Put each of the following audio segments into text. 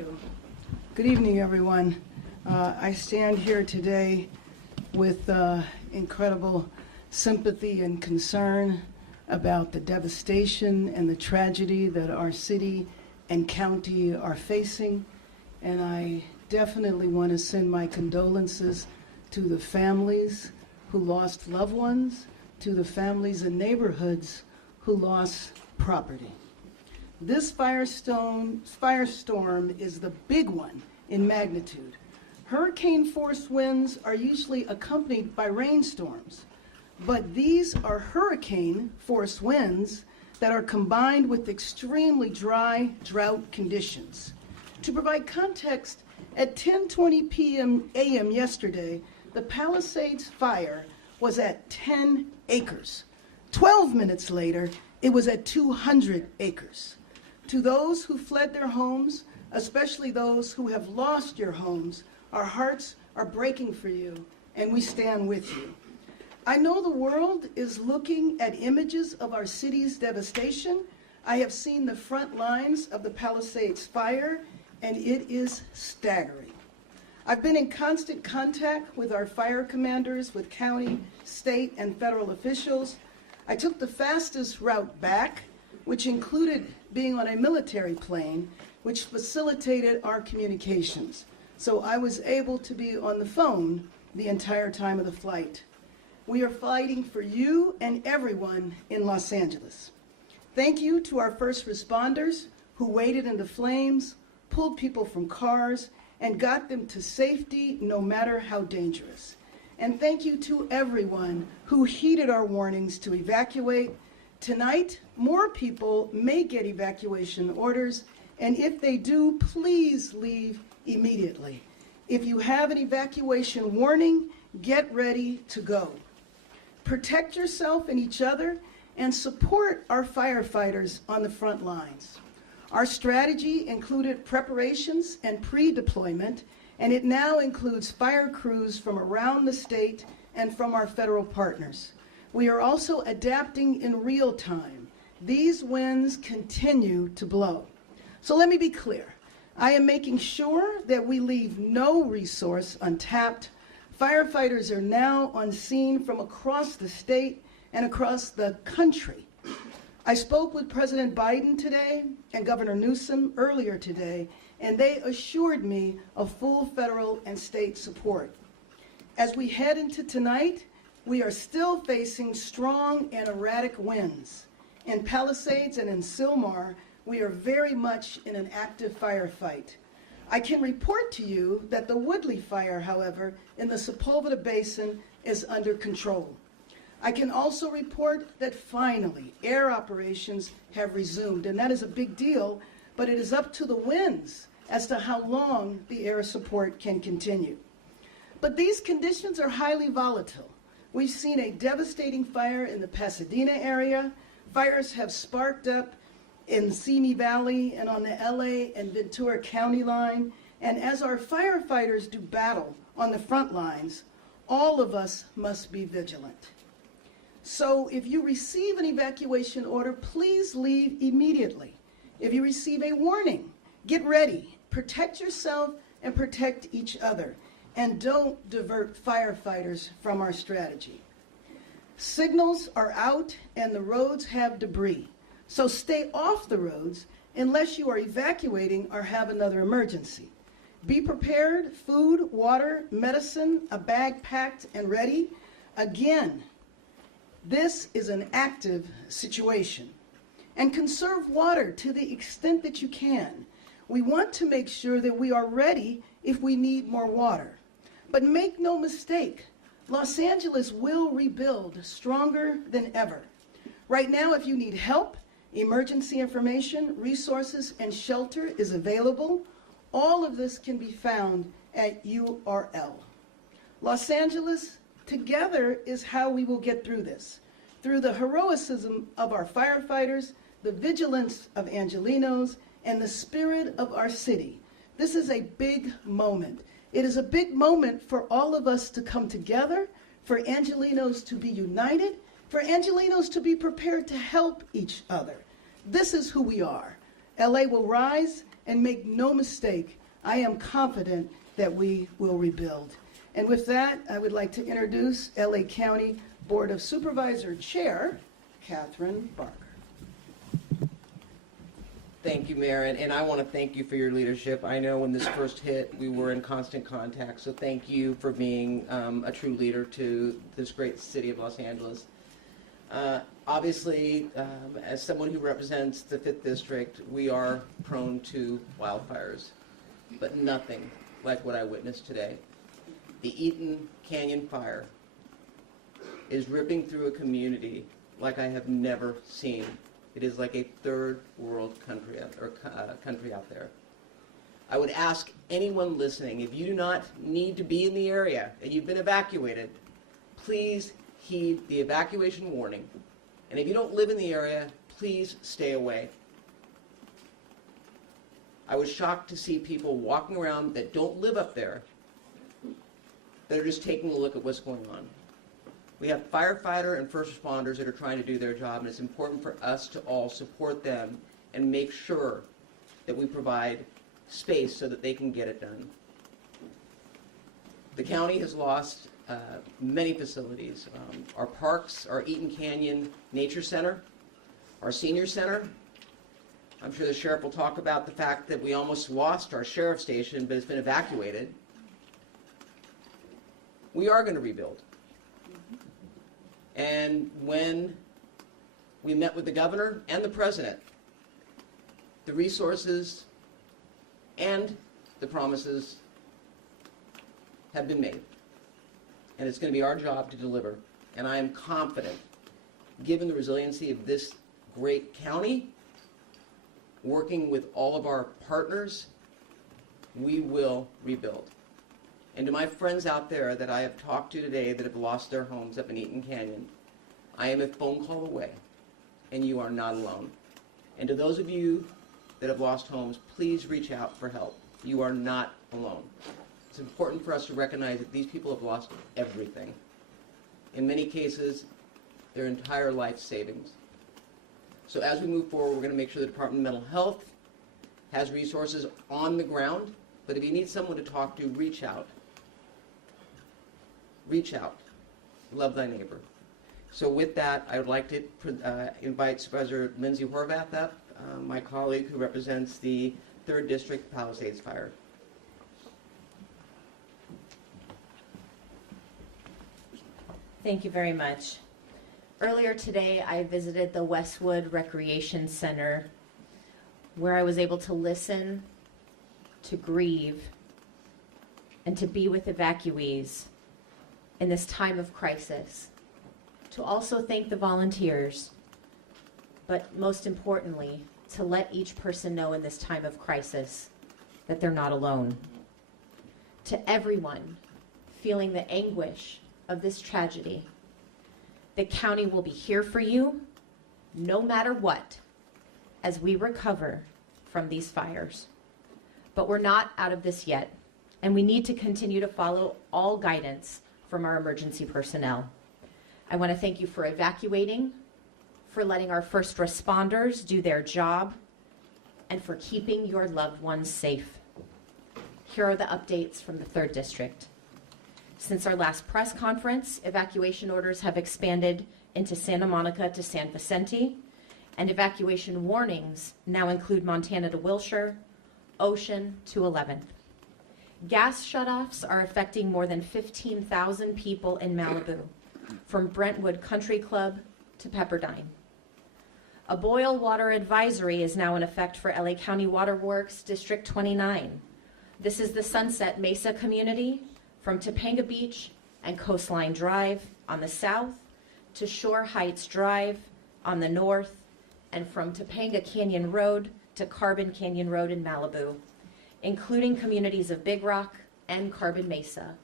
you. Good evening, everyone. I stand here today with incredible sympathy and concern about the devastation and the tragedy that our city and county are facing. And I definitely want to send my condolences to the families who lost loved ones, to the families and neighborhoods who lost property. This firestorm is the big one in magnitude. Hurricane-force winds are usually accompanied by rainstorms, but these are hurricane-force winds that are combined with extremely dry drought conditions. To provide context, at 10:20 a.m. yesterday, the Palisades fire was at 10 acres. 12 minutes later, it was at 200 acres. To those who fled their homes, especially those who have lost your homes, our hearts are breaking for you, and we stand with you. I know the world is looking at images of our city's devastation. I have seen the front lines of the Palisades fire, and it is staggering. I've been in constant contact with our fire commanders, with county, state, and federal officials. I took the fastest route back, which included being on a military plane, which facilitated our communications. So I was able to be on the phone the entire time of the flight. We are fighting for you and everyone in Los Angeles. Thank you to our first responders who waded in the flames, pulled people from cars, and got them to safety no matter how dangerous. And thank you to everyone who heeded our warnings to evacuate. Tonight, more people may get evacuation orders, and if they do, please leave immediately. If you have an evacuation warning, get ready to go. Protect yourself and each other, and support our firefighters on the front lines. Our strategy included preparations and pre-deployment, and it now includes fire crews from around the state and from our federal partners. We are also adapting in real time. These winds continue to blow. So let me be clear. I am making sure that we leave no resource untapped. Firefighters are now on scene from across the state and across the country. I spoke with President Biden today and Governor Newsom earlier today, and they assured me of full federal and state support. As we head into tonight, we are still facing strong and erratic winds. In Palisades and in Sylmar, we are very much in an active firefight. I can report to you that the Woodley fire, however, in the Sepulveda Basin is under control. I can also report that finally air operations have resumed, and that is a big deal, but it is up to the winds as to how long the air support can continue. But these conditions are highly volatile. We've seen a devastating fire in the Pasadena area. Fires have sparked up in Simi Valley and on the LA and Ventura County line. And as our firefighters do battle on the front lines, all of us must be vigilant. So if you receive an evacuation order, please leave immediately. If you receive a warning, get ready. Protect yourself and protect each other. And don't divert firefighters from our strategy. Signals are out and the roads have debris. So stay off the roads unless you are evacuating or have another emergency. Be prepared, food, water, medicine, a bag packed and ready. Again, this is an active situation. And conserve water to the extent that you can. We want to make sure that we are ready if we need more water. But make no mistake, Los Angeles will rebuild stronger than ever. Right now, if you need help, emergency information, resources, and shelter is available. All of this can be found at URL. Los Angeles, together is how we will get through this. Through the heroism of our firefighters, the vigilance of Angelenos, and the spirit of our city. This is a big moment. It is a big moment for all of us to come together, for Angelenos to be united, for Angelenos to be prepared to help each other. This is who we are. LA will rise, And make no mistake, I am confident that we will rebuild. And with that, I would like to introduce LA County Board of Supervisor Chair, Catherine Barker. Thank you, Mayor, and I want to thank you for your leadership. I know when this first hit, we were in constant contact, so thank you for being a true leader to this great city of Los Angeles. Obviously, as someone who represents the 5th District, we are prone to wildfires, but nothing like what I witnessed today. The Eaton Canyon fire is ripping through a community like I have never seen. It is like a third world country out there. I would ask anyone listening, if you do not need to be in the area and you've been evacuated, please heed the evacuation warning. And if you don't live in the area, please stay away. I was shocked to see people walking around that don't live up there, that are just taking a look at what's going on. We have firefighter and first responders that are trying to do their job, and it's important for us to all support them and make sure that we provide space so that they can get it done. The county has lost many facilities. Our parks, our Eaton Canyon Nature Center, our senior center. I'm sure the sheriff will talk about the fact that we almost lost our sheriff's station, but it's been evacuated. We are going to rebuild. And when we met with the governor and the president, the resources and the promises have been made. And it's going to be our job to deliver. And I am confident, given the resiliency of this great county, working with all of our partners, we will rebuild. And to my friends out there that I have talked to today that have lost their homes up in Eaton Canyon, I am a phone call away, and you are not alone. And to those of you that have lost homes, please reach out for help. You are not alone. It's important for us to recognize that these people have lost everything. In many cases, their entire life savings. So as we move forward, we're going to make sure the Department of Mental Health has resources on the ground, but if you need someone to talk to, reach out. Reach out. Love thy neighbor. So with that, I would like to invite Supervisor Lindsay Horvath up, my colleague who represents the 3rd District Palisades Fire. Thank you very much. Earlier today, I visited the Westwood Recreation Center, where I was able to listen, to grieve, and to be with evacuees in this time of crisis. To also thank the volunteers, but most importantly, to let each person know in this time of crisis that they're not alone. To everyone feeling the anguish of this tragedy, the county will be here for you, no matter what, as we recover from these fires. But we're not out of this yet, and we need to continue to follow all guidance from our emergency personnel. I want to thank you for evacuating, for letting our first responders do their job, and for keeping your loved ones safe. Here are the updates from the 3rd District. Since our last press conference, evacuation orders have expanded into Santa Monica to San Vicente, and evacuation warnings now include Montana to Wilshire, Ocean to 11th. Gas shutoffs are affecting more than 15,000 people in Malibu, from Brentwood Country Club to Pepperdine. A boil water advisory is now in effect for LA County Water Works District 29. This is the Sunset Mesa community from Topanga Beach and Coastline Drive on the south to Shore Heights Drive on the north, and from Topanga Canyon Road to Carbon Canyon Road in Malibu, including communities of Big Rock and Carbon Mesa.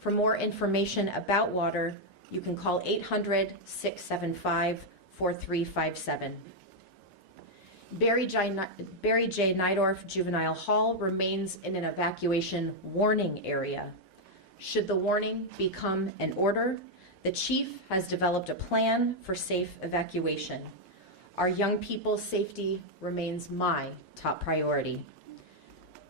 For more information about water, you can call 800-675-4357. Barry J. Nydorf Juvenile Hall remains in an evacuation warning area. Should the warning become an order, the chief has developed a plan for safe evacuation. Our young people's safety remains my top priority.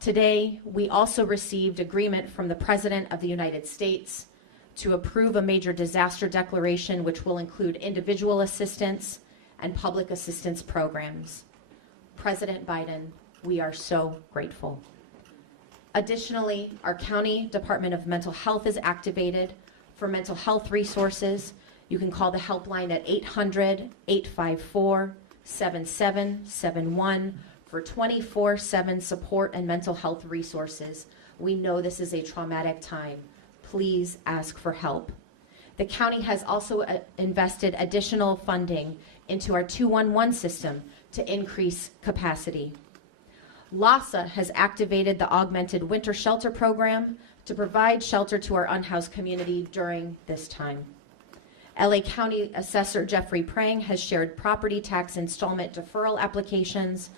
Today, we also received agreement from the President of the United States to approve a major disaster declaration, which will include individual assistance and public assistance programs. President Biden, we are so grateful. Additionally, our County Department of Mental Health is activated for mental health resources. You can call the helpline at 800-854-7771 for 24/7 support and mental health resources. We know this is a traumatic time. Please ask for help. The county has also invested additional funding into our 211 system to increase capacity. LASA has activated the Augmented Winter Shelter Program to provide shelter to our unhoused community during this time. LA County Assessor Jeffrey Prang has shared property tax installment deferral applications,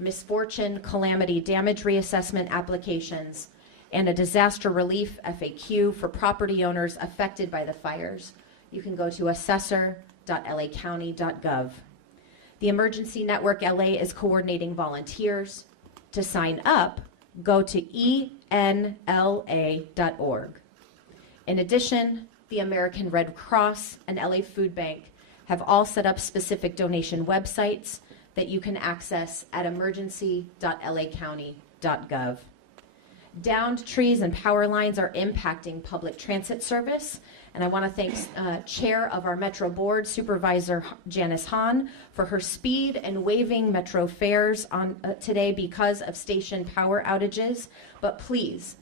misfortune calamity damage reassessment applications, and a disaster relief FAQ for property owners affected by the fires. You can go to assessor.lacounty.gov. The Emergency Network LA is coordinating volunteers. To sign up, go to enla.org. In addition, the American Red Cross and LA Food Bank have all set up specific donation websites that you can access at emergency.lacounty.gov. Downed trees and power lines are impacting public transit service, and I want to thank Chair of our Metro Board, Supervisor Janice Hahn, for her speed and waiving Metro fares on today because of station power outages. But please,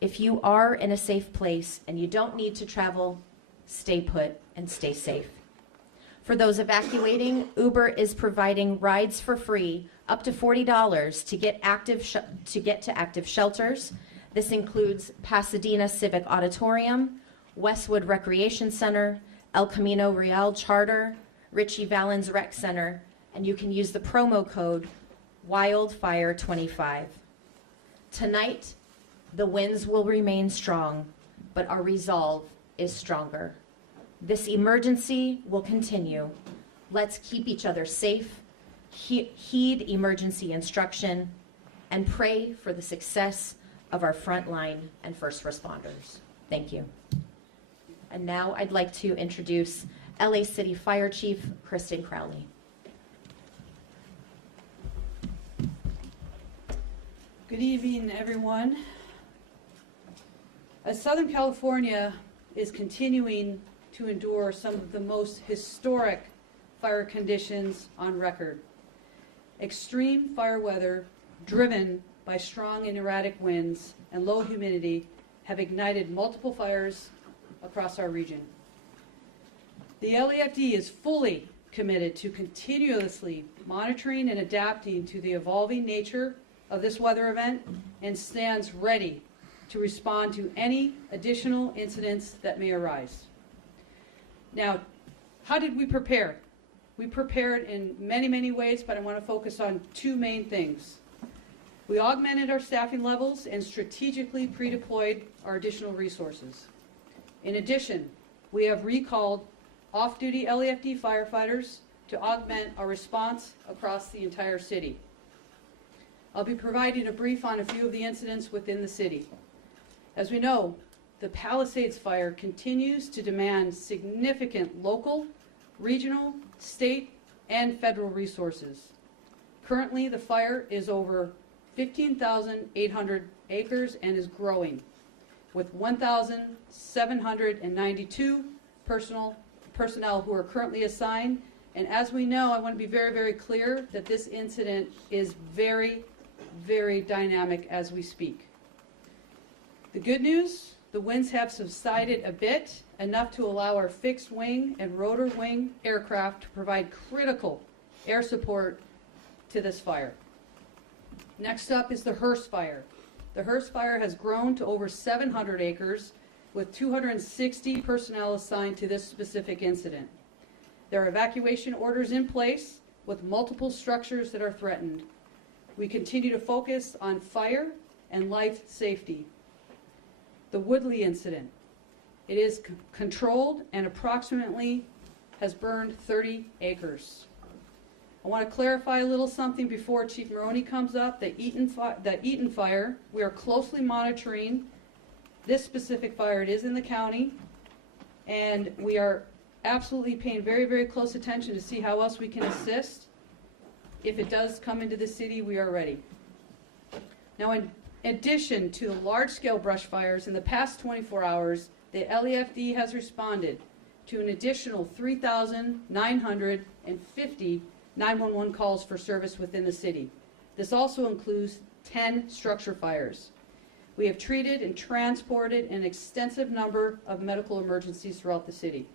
if you are in a safe place and you don't need to travel, stay put and stay safe. For those evacuating, Uber is providing rides for free up to $40 to get to active shelters. This includes Pasadena Civic Auditorium, Westwood Recreation Center, El Camino Real Charter, Richie Valens Rec Center, and you can use the promo code WILDFIRE25. Tonight, the winds will remain strong, but our resolve is stronger. This emergency will continue. Let's keep each other safe, heed emergency instruction, and pray for the success of our frontline and first responders. Thank you. And now I'd like to introduce LA City Fire Chief Kristen Crowley. Good evening, everyone. As Southern California is continuing to endure some of the most historic fire conditions on record, extreme fire weather driven by strong and erratic winds and low humidity have ignited multiple fires across our region. The LAFD is fully committed to continuously monitoring and adapting to the evolving nature of this weather event and stands ready to respond to any additional incidents that may arise. Now, how did we prepare? We prepared in many, many ways, but I want to focus on two main things. We augmented our staffing levels and strategically pre-deployed our additional resources. In addition, we have recalled off-duty LAFD firefighters to augment our response across the entire city. I'll be providing a brief on a few of the incidents within the city. As we know, the Palisades fire continues to demand significant local, regional, state, and federal resources. Currently, the fire is over 15,800 acres and is growing, with 1,792 personnel who are currently assigned. And as we know, I want to be very, very clear that this incident is very, very dynamic as we speak. The good news, the winds have subsided a bit, enough to allow our fixed wing and rotor wing aircraft to provide critical air support to this fire. Next up is the Hearst fire. The Hearst fire has grown to over 700 acres with 260 personnel assigned to this specific incident. There are evacuation orders in place with multiple structures that are threatened. We continue to focus on fire and life safety. The Woodley incident. It is controlled and approximately has burned 30 acres. I want to clarify a little something before Chief Maroney comes up. The Eaton fire, we are closely monitoring this specific fire. It is in the county, and we are absolutely paying very, very close attention to see how else we can assist. If it does come into the city, we are ready. Now, in addition to the large-scale brush fires, in the past 24 hours, the LEFD has responded to an additional 3,950 911 calls for service within the city. This also includes 10 structure fires. We have treated and transported an extensive number of medical emergencies throughout the city.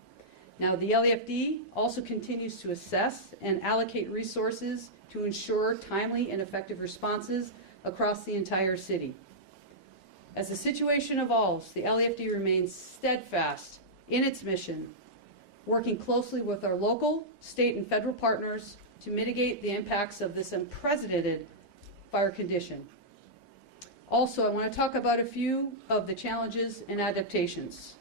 Now, the LEFD also continues to assess and allocate resources to ensure timely and effective responses across the entire city. As the situation evolves, the LEFD remains steadfast in its mission, working closely with our local, state, and federal partners to mitigate the impacts of this unprecedented fire condition. Also, I want to talk about a few of the challenges and adaptations.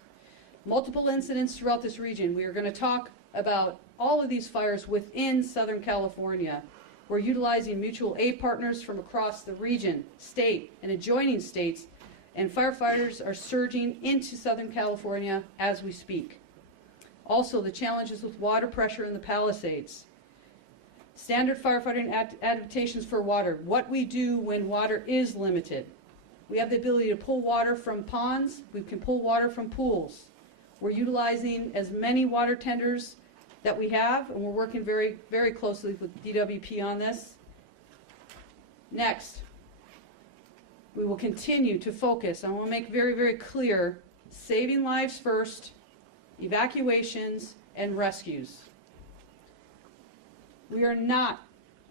Multiple incidents throughout this region. We are going to talk about all of these fires within Southern California. We're utilizing mutual aid partners from across the region, state, and adjoining states, and firefighters are surging into Southern California as we speak. Also, the challenges with water pressure in the Palisades. Standard firefighting adaptations for water. What we do when water is limited. We have the ability to pull water from ponds. We can pull water from pools. We're utilizing as many water tenders that we have, and we're working very, very closely with DWP on this. Next, we will continue to focus. I want to make very, very clear, saving lives first, evacuations, and rescues. We are not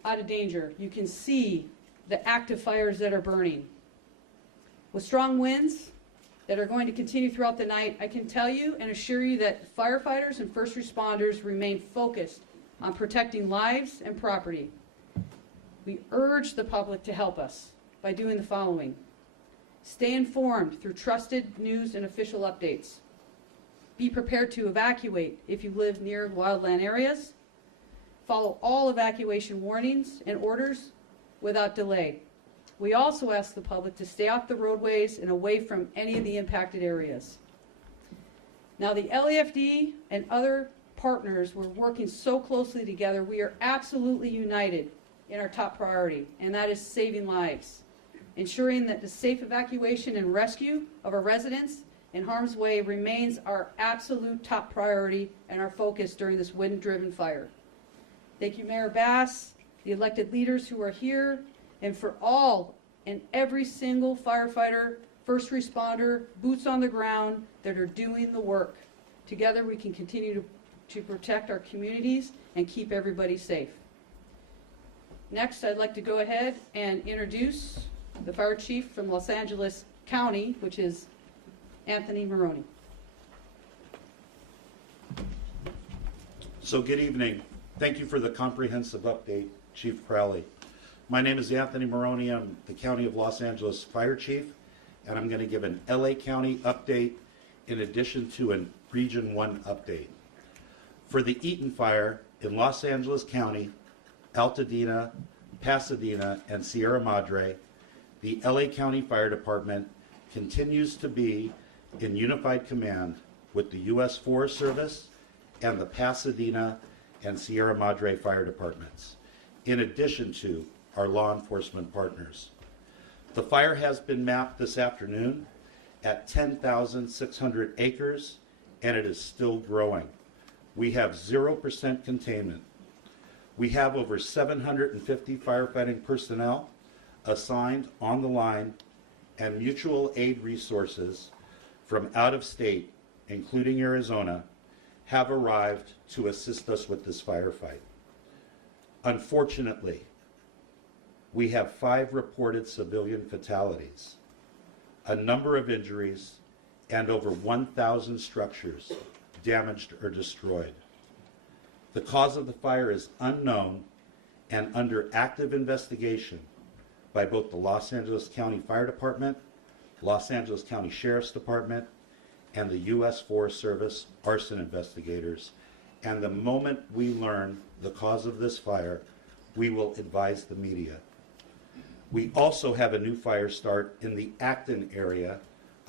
out of danger. You can see the active fires that are burning. With strong winds that are going to continue throughout the night, I can tell you and assure you that firefighters and first responders remain focused on protecting lives and property. We urge the public to help us by doing the following. Stay informed through trusted news and official updates. Be prepared to evacuate if you live near wildland areas. Follow all evacuation warnings and orders without delay. We also ask the public to stay off the roadways and away from any of the impacted areas. Now, the LEFD and other partners, we're working so closely together. We are absolutely united in our top priority, and that is saving lives. Ensuring that the safe evacuation and rescue of our residents in harm's way remains our absolute top priority and our focus during this wind-driven fire. Thank you, Mayor Bass, the elected leaders who are here, and for all and every single firefighter, first responder, boots on the ground that are doing the work. Together we can continue to protect our communities and keep everybody safe. Next, I'd like to go ahead and introduce the fire chief from Los Angeles County, which is Anthony Maroney. So good evening. Thank you for the comprehensive update, Chief Crowley. My name is Anthony Maroney. I'm the County of Los Angeles Fire Chief, and I'm going to give an LA County update in addition to a Region 1 update. For the Eaton fire in Los Angeles County, Altadena, Pasadena, and Sierra Madre, the LA County Fire Department continues to be in unified command with the U.S. Forest Service and the Pasadena and Sierra Madre Fire Departments, in addition to our law enforcement partners. The fire has been mapped this afternoon at 10,600 acres, and it is still growing. We have 0% containment. We have over 750 firefighting personnel assigned on the line, and mutual aid resources from out of state, including Arizona, have arrived to assist us with this firefight. Unfortunately, we have 5 reported civilian fatalities, a number of injuries, and over 1,000 structures damaged or destroyed. The cause of the fire is unknown and under active investigation by both the Los Angeles County Fire Department, Los Angeles County Sheriff's Department, and the U.S. Forest Service arson investigators. And the moment we learn the cause of this fire, we will advise the media. We also have a new fire start in the Acton area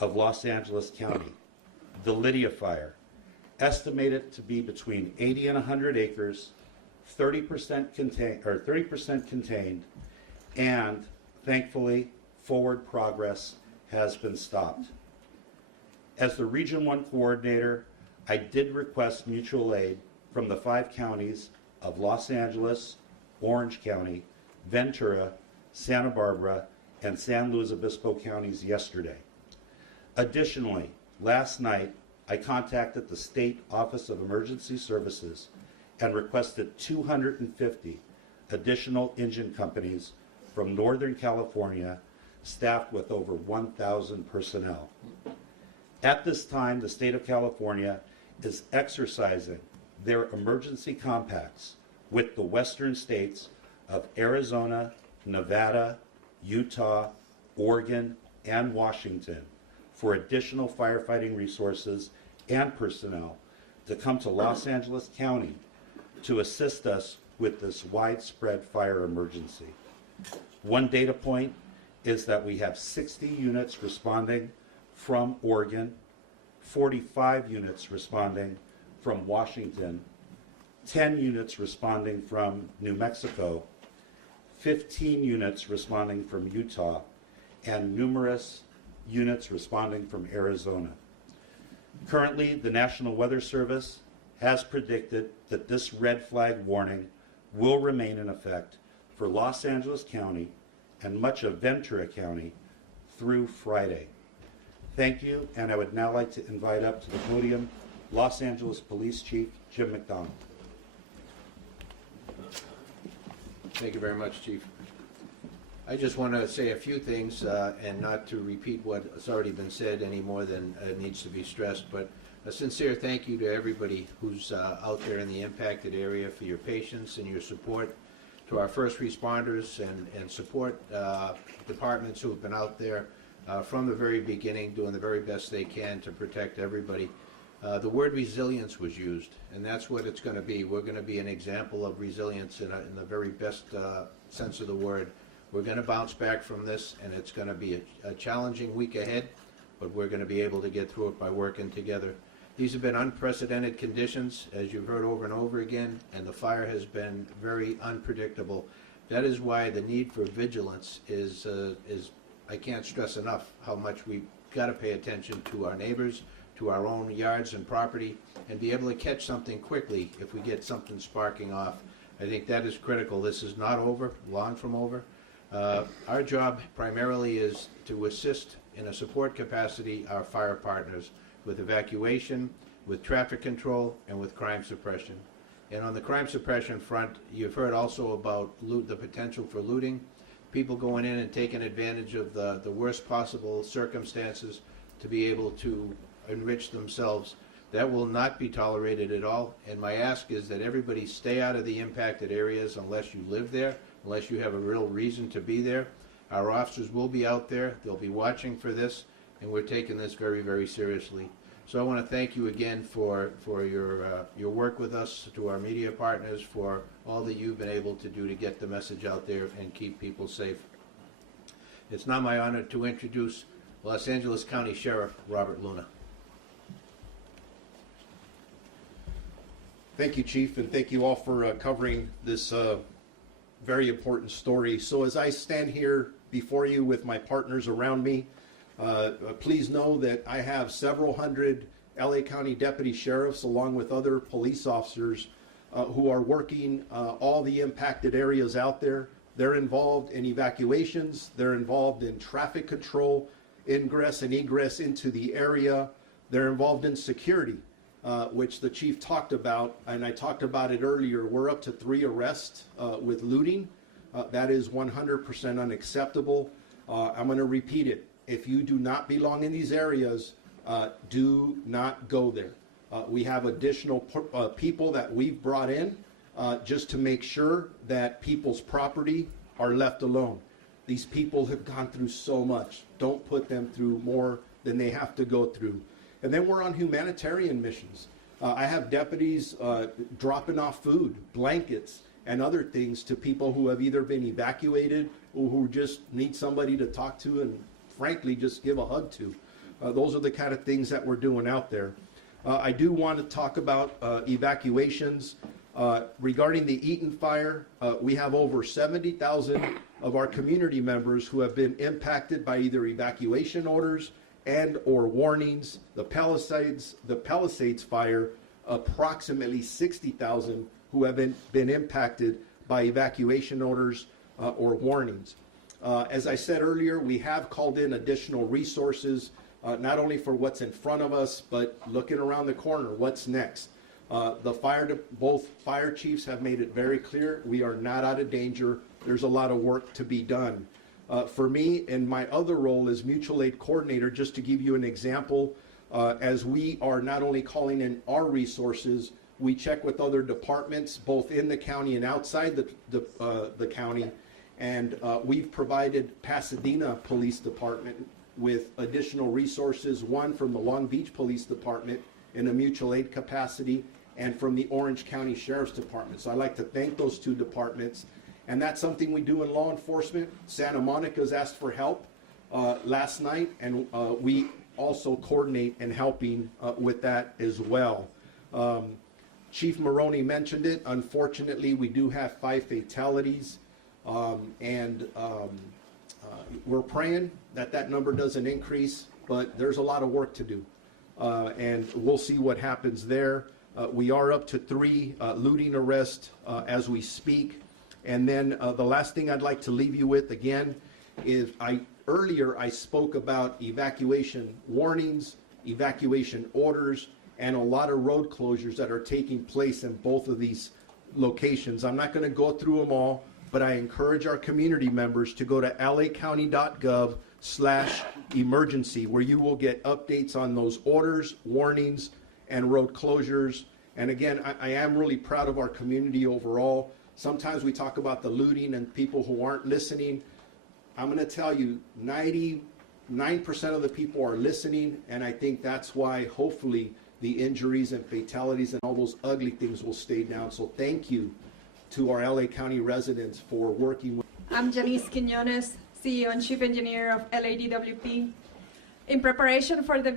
of Los Angeles County, the Lydia Fire, estimated to be between 80 and 100 acres, 30% contained, and thankfully, forward progress has been stopped. As the Region 1 coordinator, I did request mutual aid from the 5 counties of Los Angeles, Orange County, Ventura, Santa Barbara, and San Luis Obispo counties yesterday. Additionally, last night, I contacted the State Office of Emergency Services and requested 250 additional engine companies from Northern California, staffed with over 1,000 personnel. At this time, the state of California is exercising their emergency compacts with the western states of Arizona, Nevada, Utah, Oregon, and Washington for additional firefighting resources and personnel to come to Los Angeles County to assist us with this widespread fire emergency. One data point is that we have 60 units responding from Oregon, 45 units responding from Washington, 10 units responding from New Mexico, 15 units responding from Utah, and numerous units responding from Arizona. Currently, the National Weather Service has predicted that this red flag warning will remain in effect for Los Angeles County and much of Ventura County through Friday. Thank you, and I would now like to invite up to the podium Los Angeles Police Chief Jim McDonald. Thank you very much, Chief. I just want to say a few things and not to repeat what has already been said any more than needs to be stressed, but a sincere thank you to everybody who's out there in the impacted area for your patience and your support, to our first responders and support departments who have been out there from the very beginning doing the very best they can to protect everybody. The word resilience was used, and that's what it's going to be. We're going to be an example of resilience in the very best sense of the word. We're going to bounce back from this, and it's going to be a challenging week ahead, but we're going to be able to get through it by working together. These have been unprecedented conditions, as you've heard over and over again, and the fire has been very unpredictable. That is why the need for vigilance is I can't stress enough how much we've got to pay attention to our neighbors, to our own yards and property, and be able to catch something quickly if we get something sparking off. I think that is critical. This is not over, long from over. Our job primarily is to assist in a support capacity our fire partners with evacuation, with traffic control, and with crime suppression. And on the crime suppression front, you've heard also about the potential for looting, people going in and taking advantage of the worst possible circumstances to be able to enrich themselves. That will not be tolerated at all, and my ask is that everybody stay out of the impacted areas unless you live there, unless you have a real reason to be there. Our officers will be out there, they'll be watching for this, and we're taking this very, very seriously. So I want to thank you again for your work with us, to our media partners, for all that you've been able to do to get the message out there and keep people safe. It's now my honor to introduce Los Angeles County Sheriff Robert Luna. Thank you, Chief, and thank you all for covering this very important story. So as I stand here before you with my partners around me, please know that I have several hundred LA County deputy sheriffs along with other police officers who are working all the impacted areas out there. They're involved in evacuations, they're involved in traffic control, ingress and egress into the area, they're involved in security. Which the chief talked about, and I talked about it earlier. We're up to 3 arrests with looting. That is 100% unacceptable. I'm going to repeat it. If you do not belong in these areas, do not go there. We have additional people that we've brought in just to make sure that people's property are left alone. These people have gone through so much. Don't put them through more than they have to go through. And then we're on humanitarian missions. I have deputies dropping off food, blankets, and other things to people who have either been evacuated or who just need somebody to talk to and frankly just give a hug to. Those are the kind of things that we're doing out there. I do want to talk about evacuations. Regarding the Eaton fire, we have over 70,000 of our community members who have been impacted by either evacuation orders and or warnings. The Palisades fire, approximately 60,000 who have been impacted by evacuation orders or warnings. As I said earlier, we have called in additional resources, not only for what's in front of us, but looking around the corner, what's next. Both fire chiefs have made it very clear we are not out of danger. There's a lot of work to be done. For me, in my other role as mutual aid coordinator, just to give you an example, as we are not only calling in our resources, we check with other departments, both in the county and outside the county, and we've provided Pasadena Police Department with additional resources, one from the Long Beach Police Department in a mutual aid capacity, and from the Orange County Sheriff's Department. So I'd like to thank those two departments. And that's something we do in law enforcement. Santa Monica's asked for help last night, and we also coordinate in helping with that as well. Chief Maroney mentioned it. Unfortunately, we do have 5 fatalities, and we're praying that that number doesn't increase, but there's a lot of work to do, and we'll see what happens there. We are up to 3 looting arrests as we speak. And then the last thing I'd like to leave you with again is earlier I spoke about evacuation warnings, evacuation orders, and a lot of road closures that are taking place in both of these locations. I'm not going to go through them all, but I encourage our community members to go to lacounty.gov/emergency, where you will get updates on those orders, warnings, and road closures. And again, I am really proud of our community overall. Sometimes we talk about the looting and people who aren't listening. I'm going to tell you, 99% of the people are listening, and I think that's why hopefully the injuries and fatalities and all those ugly things will stay down. So thank you to our LA County residents for working with. I'm Janice Quinones, CEO and Chief Engineer of LADWP. In preparation for the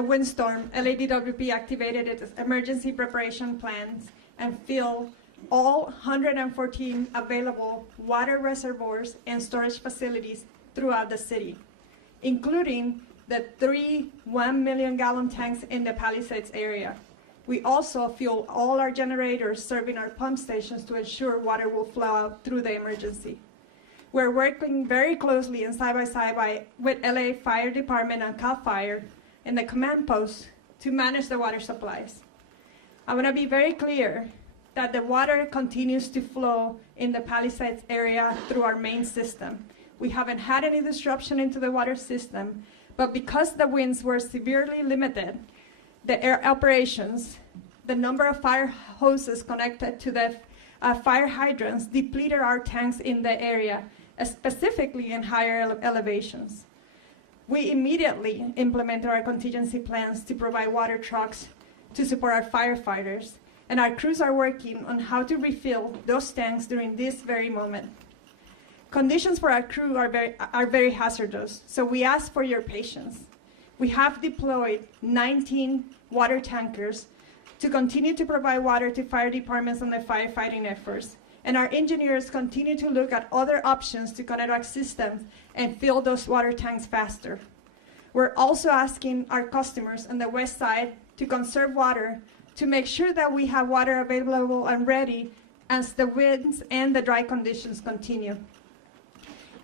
windstorm, LADWP activated its emergency preparation plans and filled all 114 available water reservoirs and storage facilities throughout the city, including the 3 1-million-gallon tanks in the Palisades area. We also fuel all our generators serving our pump stations to ensure water will flow out through the emergency. We're working very closely and side by side with LA Fire Department and CAL FIRE and the command post to manage the water supplies. I want to be very clear that the water continues to flow in the Palisades area through our main system. We haven't had any disruption into the water system, but because the winds were severely limited, the air operations, the number of fire hoses connected to the fire hydrants depleted our tanks in the area, specifically in higher elevations. We immediately implemented our contingency plans to provide water trucks to support our firefighters, and our crews are working on how to refill those tanks during this very moment. Conditions for our crew are very hazardous, so we ask for your patience. We have deployed 19 water tankers to continue to provide water to fire departments on the firefighting efforts, and our engineers continue to look at other options to connect our systems and fill those water tanks faster. We're also asking our customers on the west side to conserve water to make sure that we have water available and ready as the winds and the dry conditions continue.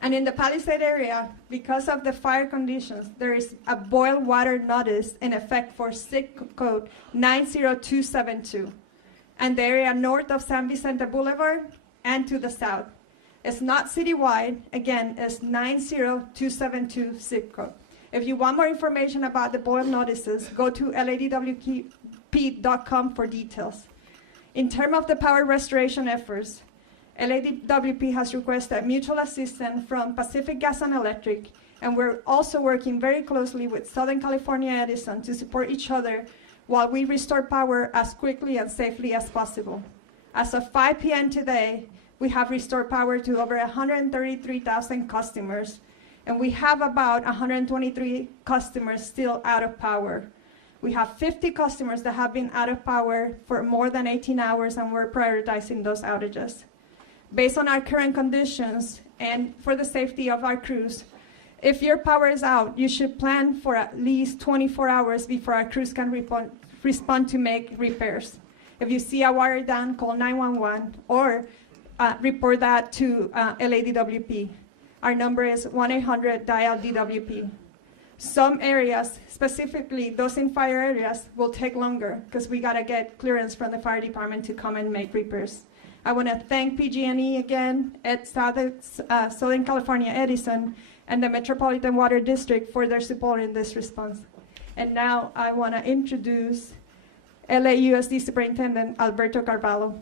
And in the Palisade area, because of the fire conditions, there is a boil water notice in effect for SIC code 90272, and the area north of San Vicente Boulevard and to the south. It's not citywide, again, it's 90272 SIC code. If you want more information about the boil notices, go to ladwp.com for details. In terms of the power restoration efforts, LADWP has requested mutual assistance from Pacific Gas and Electric, and we're also working very closely with Southern California Edison to support each other while we restore power as quickly and safely as possible. As of 5 p.m. today, we have restored power to over 133,000 customers, and we have about 123 customers still out of power. We have 50 customers that have been out of power for more than 18 hours, and we're prioritizing those outages. Based on our current conditions and for the safety of our crews, if your power is out, you should plan for at least 24 hours before our crews can respond to make repairs. If you see a wire down, call 911 or report that to LADWP. Our number is 1-800-DIAL-DWP. Some areas, specifically those in fire areas, will take longer because we gotta get clearance from the fire department to come and make repairs. I wanna thank PG&E again at Southern California Edison and the Metropolitan Water District for their support in this response. And now I wanna introduce LAUSD Superintendent Alberto Carvalho.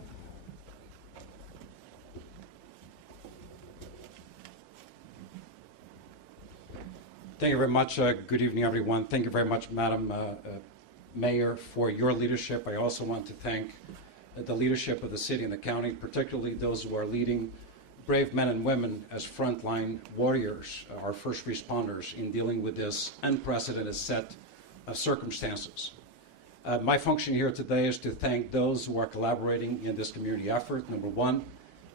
Thank you very much. Good evening, everyone. Thank you very much, Madam Mayor, for your leadership. I also want to thank the leadership of the city and the county, particularly those who are leading brave men and women as frontline warriors, our first responders, in dealing with this unprecedented set of circumstances. My function here today is to thank those who are collaborating in this community effort. Number one,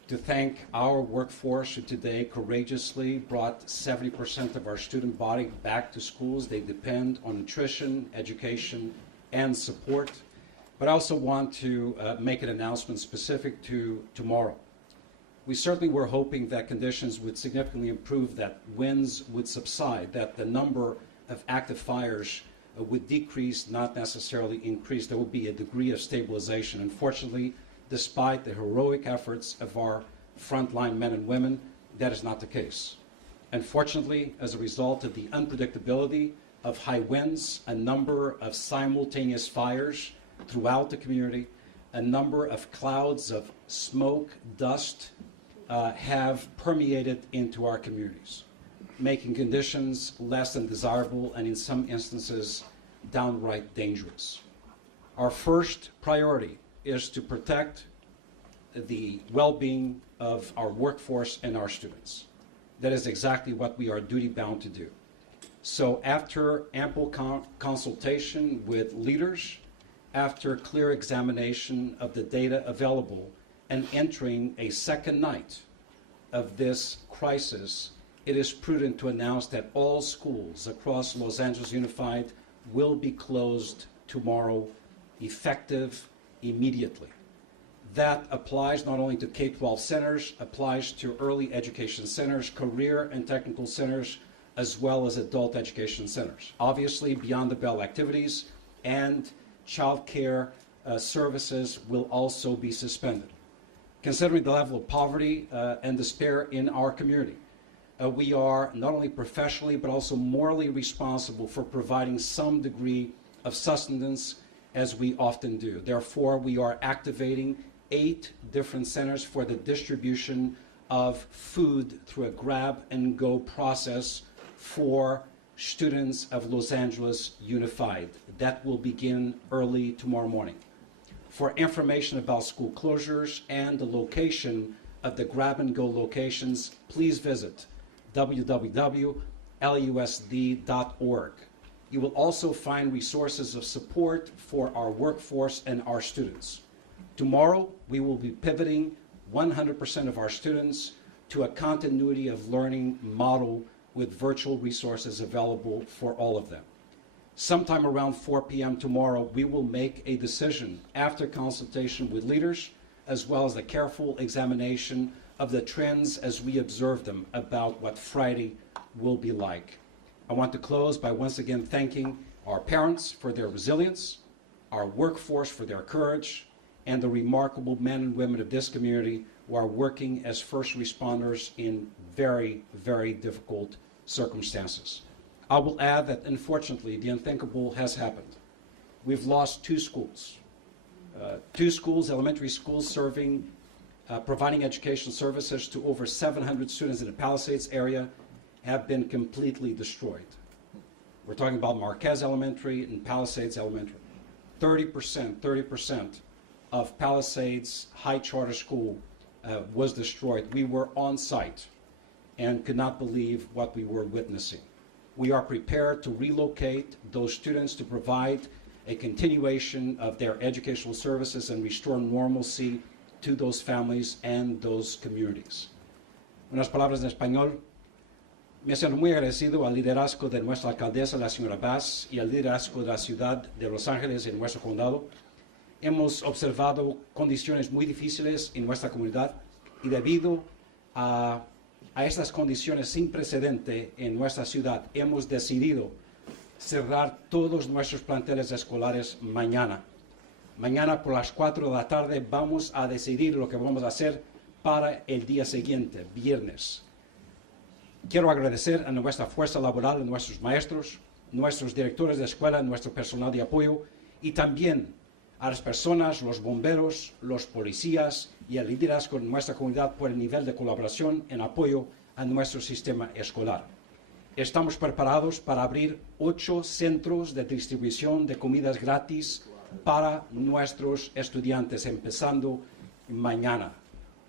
to thank our workforce who today courageously brought 70% of our student body back to schools. They depend on nutrition, education, and support. But I also want to make an announcement specific to tomorrow. We certainly were hoping that conditions would significantly improve, that winds would subside, that the number of active fires would decrease, not necessarily increase. There would be a degree of stabilization. Unfortunately, despite the heroic efforts of our frontline men and women, that is not the case. Unfortunately, as a result of the unpredictability of high winds, a number of simultaneous fires throughout the community, a number of clouds of smoke, dust have permeated into our communities, making conditions less than desirable and in some instances downright dangerous. Our first priority is to protect the well-being of our workforce and our students. That is exactly what we are duty-bound to do. So after ample consultation with leaders, after clear examination of the data available, and entering a second night of this crisis, it is prudent to announce that all schools across Los Angeles Unified will be closed tomorrow, effective immediately. That applies not only to K-12 centers, applies to early education centers, career and technical centers, as well as adult education centers. Obviously, beyond the bell activities and child care services will also be suspended. Considering the level of poverty and despair in our community, we are not only professionally but also morally responsible for providing some degree of sustenance, as we often do. Therefore, we are activating 8 different centers for the distribution of food through a grab-and-go process for students of Los Angeles Unified. That will begin early tomorrow morning. For information about school closures and the location of the grab-and-go locations, please visit www.lusd.org. You will also find resources of support for our workforce and our students. Tomorrow, we will be pivoting 100% of our students to a continuity of learning model with virtual resources available for all of them. Sometime around 4 p.m. tomorrow, we will make a decision after consultation with leaders, as well as a careful examination of the trends as we observe them about what Friday will be like. I want to close by once again thanking our parents for their resilience, our workforce for their courage, and the remarkable men and women of this community who are working as first responders in very, very difficult circumstances. I will add that, unfortunately, the unthinkable has happened. We've lost 2 schools. 2 schools, elementary schools, providing education services to over 700 students in the Palisades area, have been completely destroyed. We're talking about Marquez Elementary and Palisades Elementary. 30% of Palisades High Charter School was destroyed, we were on site and could not believe what we were witnessing. We are prepared to relocate those students to provide a continuation of their educational services and restore normalcy to those families and those communities. Unas palabras en español. Me siento muy agradecido al liderazgo de nuestra alcaldesa, la señora Bass, y al liderazgo de la ciudad de Los Ángeles en nuestro condado. Hemos observado condiciones muy difíciles en nuestra comunidad y debido a estas condiciones sin precedente en nuestra ciudad, hemos decidido cerrar todos nuestros planteles escolares mañana. Mañana por las 4 de la tarde vamos a decidir lo que vamos a hacer para el día siguiente, viernes. Quiero agradecer a nuestra fuerza laboral, a nuestros maestros, nuestros directores de escuela, nuestro personal de apoyo y también a las personas, los bomberos, los policías y el liderazgo de nuestra comunidad por el nivel de colaboración en apoyo a nuestro sistema escolar. Estamos preparados para abrir 8 centros de distribución de comidas gratis para nuestros estudiantes, empezando mañana.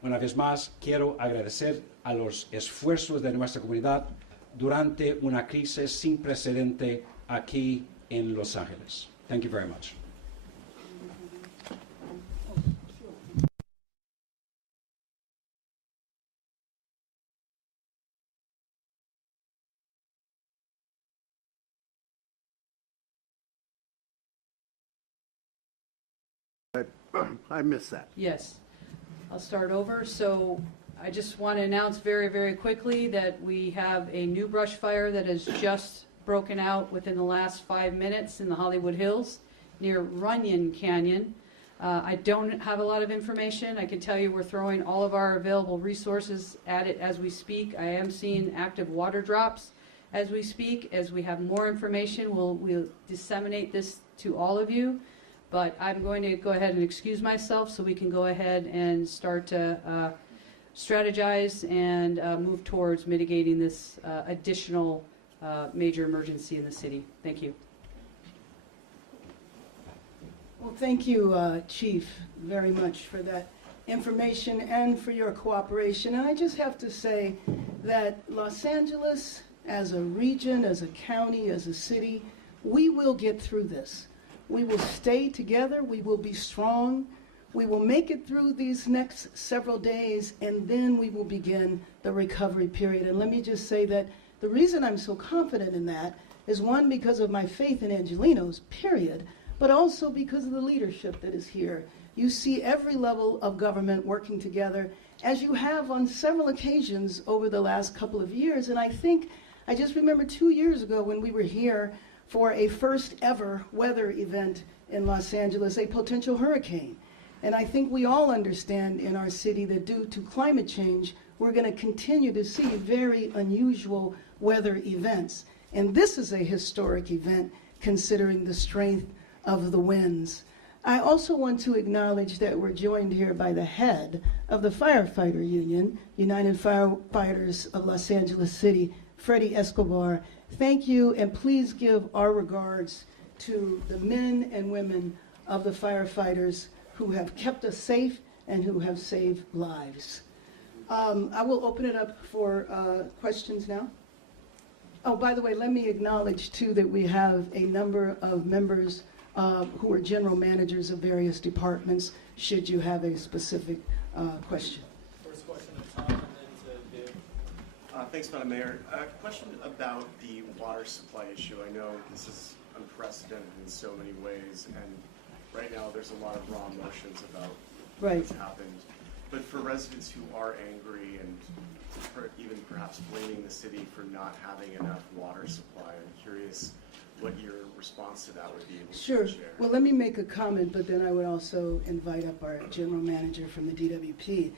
Una vez más, quiero agradecer a los esfuerzos de nuestra comunidad durante una crisis sin precedente aquí en Los Ángeles. Thank you very much. I missed that. Yes. I'll start over. So I just want to announce very, very quickly that we have a new brush fire that has just broken out within the last 5 minutes in the Hollywood Hills near Runyon Canyon. I don't have a lot of information. I can tell you we're throwing all of our available resources at it as we speak. I am seeing active water drops as we speak. As we have more information, we'll disseminate this to all of you. But I'm going to go ahead and excuse myself so we can go ahead and start to strategize and move towards mitigating this additional major emergency in the city. Thank you. Well, thank you, Chief, very much for that information and for your cooperation. And I just have to say that Los Angeles, as a region, as a county, as a city, we will get through this. We will stay together. We will be strong. We will make it through these next several days, and then we will begin the recovery period. And let me just say that the reason I'm so confident in that is, one, because of my faith in Angelenos, period, but also because of the leadership that is here. You see every level of government working together, as you have on several occasions over the last couple of years. And I just remember 2 years ago when we were here for a first ever weather event in Los Angeles, a potential hurricane. And I think we all understand in our city that due to climate change, we're going to continue to see very unusual weather events. And this is a historic event considering the strength of the winds. I also want to acknowledge that we're joined here by the head of the firefighter union, United Firefighters of Los Angeles City, Freddie Escobar. Thank you, and please give our regards to the men and women of the firefighters who have kept us safe and who have saved lives. I will open it up for questions now. Oh, by the way, let me acknowledge, too, that we have a number of members who are general managers of various departments, should you have a specific question. First question to Tom and then to Dave. Thanks, Madam Mayor. A question about the water supply issue. I know this is unprecedented in so many ways, and right now there's a lot of raw emotions about what's happened. But for residents who are angry and even perhaps blaming the city for not having enough water supply, I'm curious what your response to that would be. Sure. Well, let me make a comment, but then I would also invite up our general manager from the DWP.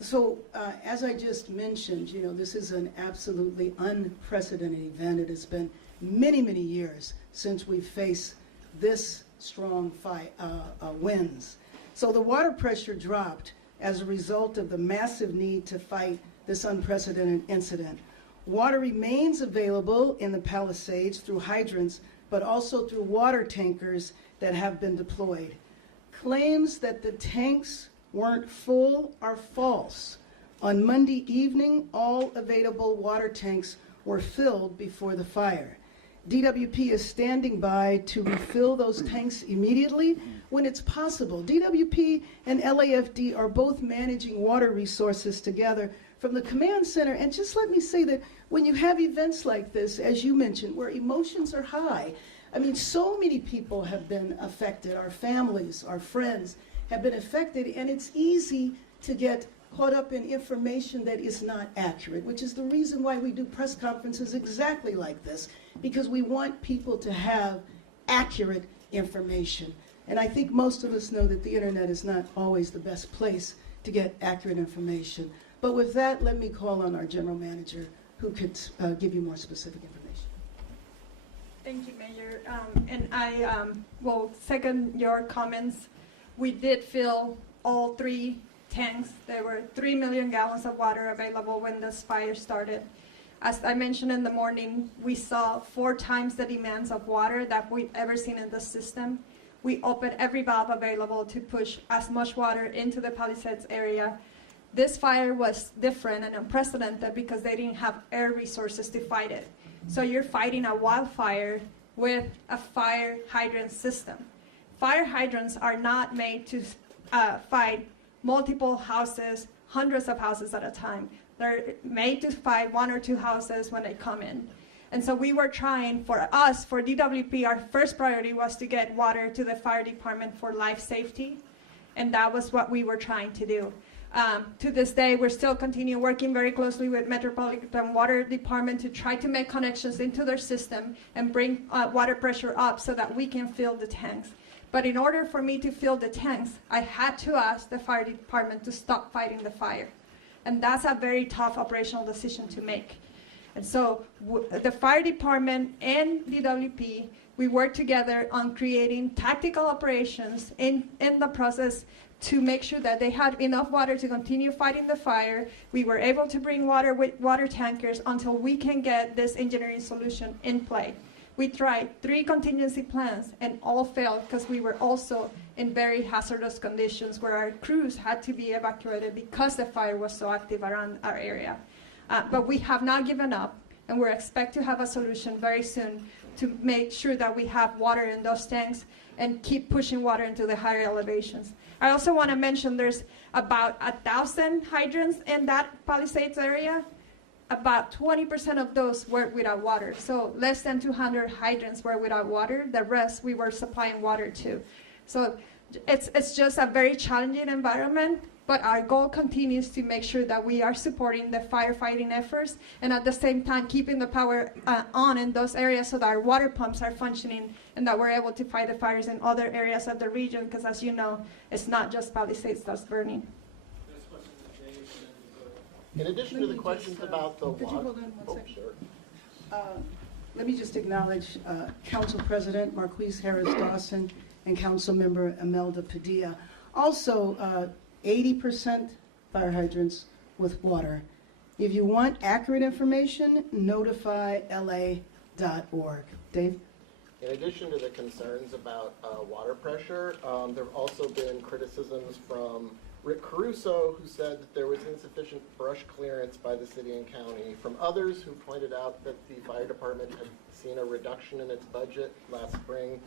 So, as I just mentioned, this is an absolutely unprecedented event. It has been many, many years since we've faced this strong winds. So the water pressure dropped as a result of the massive need to fight this unprecedented incident. Water remains available in the Palisades through hydrants, but also through water tankers that have been deployed. Claims that the tanks weren't full are false. On Monday evening, all available water tanks were filled before the fire. DWP is standing by to refill those tanks immediately when it's possible. DWP and LAFD are both managing water resources together from the command center. And just let me say that when you have events like this, as you mentioned, where emotions are high, I mean, so many people have been affected. Our families, our friends have been affected, and it's easy to get caught up in information that is not accurate, which is the reason why we do press conferences exactly like this, because we want people to have accurate information. And I think most of us know that the internet is not always the best place to get accurate information. But with that, let me call on our general manager, who could give you more specific information. Thank you, Mayor. And I will second your comments. We did fill all 3 tanks. There were 3 million gallons of water available when this fire started. As I mentioned in the morning, we saw 4 times the demands of water that we've ever seen in the system. We opened every valve available to push as much water into the Palisades area. This fire was different and unprecedented because they didn't have air resources to fight it. So you're fighting a wildfire with a fire hydrant system. Fire hydrants are not made to fight multiple houses, hundreds of houses at a time. They're made to fight 1 or 2 houses when they come in. And so we were trying, for us, for DWP, our first priority was to get water to the fire department for life safety. And that was what we were trying to do. To this day, we're still continue working very closely with Metropolitan Water Department to try to make connections into their system and bring water pressure up so that we can fill the tanks. But in order for me to fill the tanks, I had to ask the fire department to stop fighting the fire. And that's a very tough operational decision to make. And so the fire department and DWP, we worked together on creating tactical operations in the process to make sure that they had enough water to continue fighting the fire. We were able to bring water with water tankers until we can get this engineering solution in play. We tried 3 contingency plans and all failed because we were also in very hazardous conditions where our crews had to be evacuated because the fire was so active around our area. But we have not given up, and we expect to have a solution very soon to make sure that we have water in those tanks and keep pushing water into the higher elevations. I also want to mention there's about 1,000 hydrants in that Palisades area. About 20% of those were without water. So less than 200 hydrants were without water. The rest we were supplying water to. So it's just a very challenging environment, but our goal continues to make sure that we are supporting the firefighting efforts and at the same time keeping the power on in those areas so that our water pumps are functioning and that we're able to fight the fires in other areas of the region, because as you know, it's not just Palisades that's burning. In addition to the questions about the Could you water. hold on one second? Sure. Let me just acknowledge Council President Marquise Harris Dawson and Council Member Imelda Padilla. Also, 80% fire hydrants with water. If you want accurate information, notify la.org. Dave? In addition to the concerns about water pressure, there have also been criticisms from Rick Caruso, who said that there was insufficient brush clearance by the city and county, from others who pointed out that the fire department had seen a reduction in its budget last spring,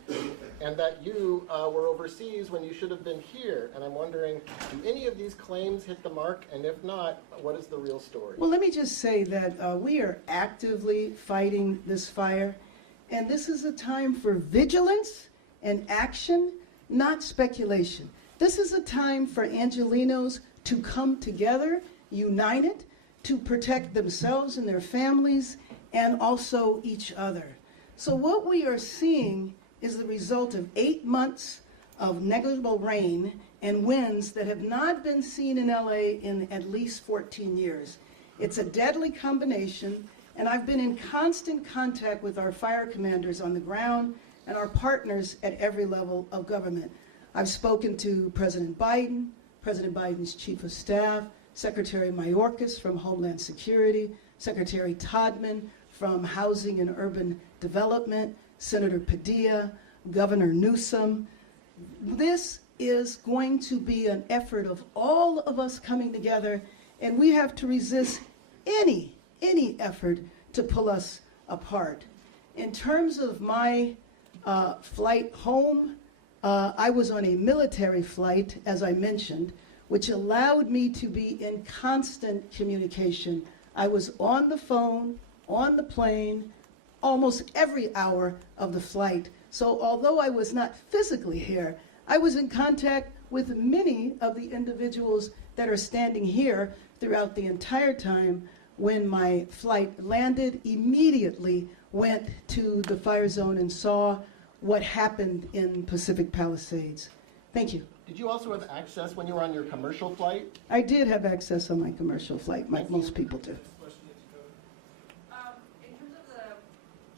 and that you were overseas when you should have been here. And I'm wondering, do any of these claims hit the mark? And if not, what is the real story? Well, let me just say that we are actively fighting this fire, and this is a time for vigilance and action, not speculation. This is a time for Angelenos to come together, united, to protect themselves and their families, and also each other. So what we are seeing is the result of 8 months of negligible rain and winds that have not been seen in LA in at least 14 years. It's a deadly combination, and I've been in constant contact with our fire commanders on the ground and our partners at every level of government. I've spoken to President Biden, President Biden's Chief of Staff, Secretary Mayorkas from Homeland Security, Secretary Todman from Housing and Urban Development, Senator Padilla, Governor Newsom. This is going to be an effort of all of us coming together, and we have to resist any effort to pull us apart. In terms of my flight home, I was on a military flight, as I mentioned, which allowed me to be in constant communication. I was on the phone, on the plane, almost every hour of the flight. So although I was not physically here, I was in contact with many of the individuals that are standing here throughout the entire time. When my flight landed, immediately went to the fire zone and saw what happened in Pacific Palisades. Thank you. Did you also have access when you were on your commercial flight? I did have access on my commercial flight, like most people do. In terms of the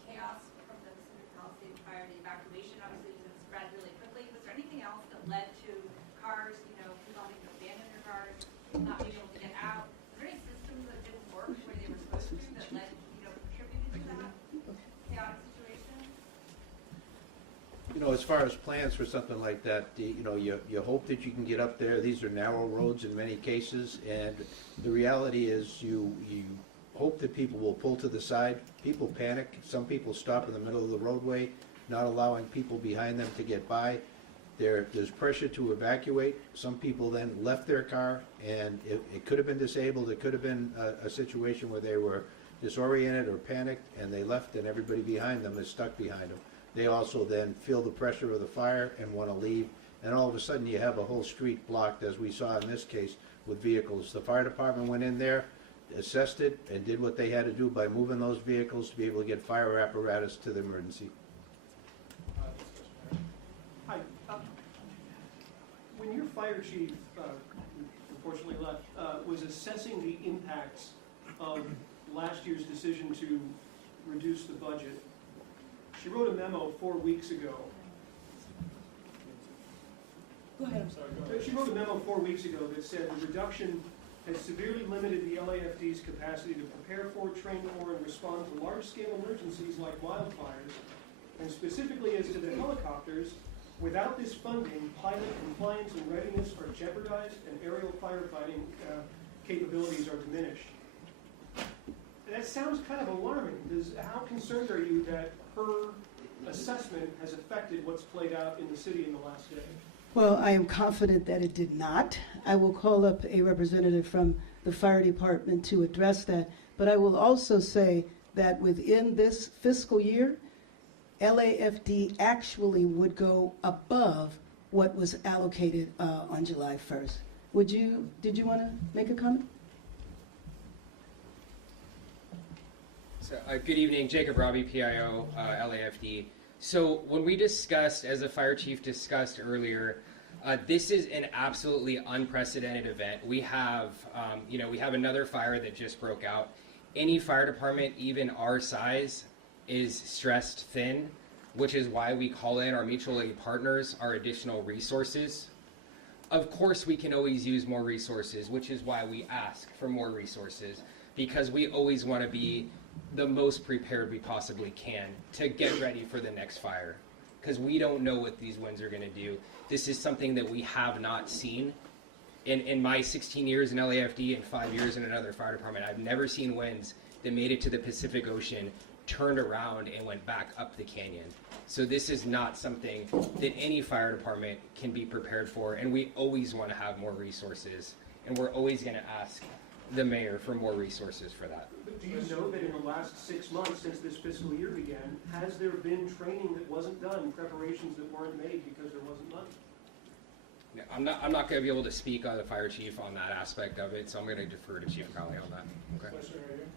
chaos from the Pacific Palisades fire, the evacuation, obviously it spread really quickly. Was there anything else that led to cars, people having to abandon their cars, not being able to get out? Was there any systems that didn't work where they were supposed to that led, contributed to that chaotic situation? As far as plans for something like that, you hope that you can get up there. These are narrow roads in many cases, and the reality is you hope that people will pull to the side. People panic. Some people stop in the middle of the roadway, not allowing people behind them to get by. There's pressure to evacuate. Some people then left their car, and it could have been disabled. It could have been a situation where they were disoriented or panicked, and they left, and everybody behind them is stuck behind them. They also then feel the pressure of the fire and want to leave, and all of a sudden you have a whole street blocked, as we saw in this case, with vehicles. The fire department went in there, assessed it, and did what they had to do by moving those vehicles to be able to get fire apparatus to the emergency. Hi. When your fire chief, unfortunately left, was assessing the impacts of last year's decision to reduce the budget, she wrote a memo 4 weeks ago. Go ahead. She wrote a memo 4 weeks ago that said the reduction has severely limited the LAFD's capacity to prepare for, train for, and respond to large-scale emergencies like wildfires, and specifically as to the helicopters. Without this funding, pilot compliance and readiness are jeopardized, and aerial firefighting capabilities are diminished. That sounds kind of alarming. How concerned are you that her assessment has affected what's played out in the city in the last day? Well, I am confident that it did not. I will call up a representative from the fire department to address that. But I will also say that within this fiscal year, LAFD actually would go above what was allocated on July 1st. Did you want to make a comment? So, good evening, Jacob Robbie, PIO, LAFD. So when we discussed, as the fire chief discussed earlier, this is an absolutely unprecedented event. We have, we have another fire that just broke out. Any fire department, even our size, is stressed thin, which is why we call in our mutual aid partners, our additional resources. Of course, we can always use more resources, which is why we ask for more resources, because we always want to be the most prepared we possibly can to get ready for the next fire, because we don't know what these winds are going to do. This is something that we have not seen. In my 16 years in LAFD and 5 years in another fire department, I've never seen winds that made it to the Pacific Ocean, turned around, and went back up the canyon. So this is not something that any fire department can be prepared for, and we always want to have more resources, and we're always going to ask the mayor for more resources for that. But do you know that in the last 6 months since this fiscal year began, has there been training that wasn't done, preparations that weren't made because there wasn't money? No, I'm not going to be able to speak on the fire chief on that aspect of it, so I'm going to defer to Chief Crowley on that. Okay. Question right here.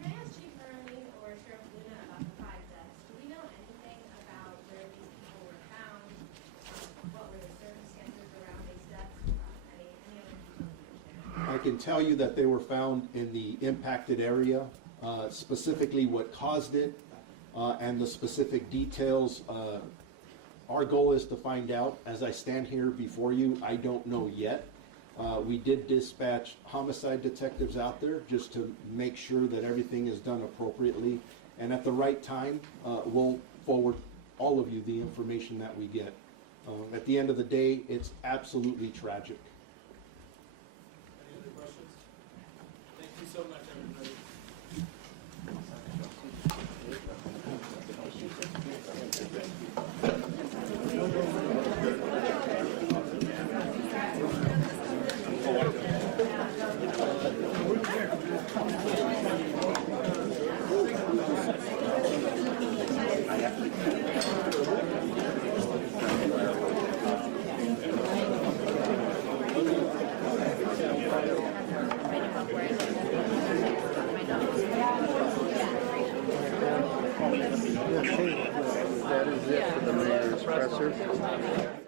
Can I ask Chief Maroney or Sheriff Luna about the 5 deaths? Do we know anything about where these people were found? What were the circumstances around these deaths? Any other details you can share? I can tell you that they were found in the impacted area, specifically what caused it, and the specific details. Our goal is to find out. As I stand here before you, I don't know yet. We did dispatch homicide detectives out there just to make sure that everything is done appropriately. And at the right time, we'll forward all of you the information that we get. At the end of the day, it's absolutely tragic. Any other questions? Thank you so much, everybody. That is it for the mayor's presser.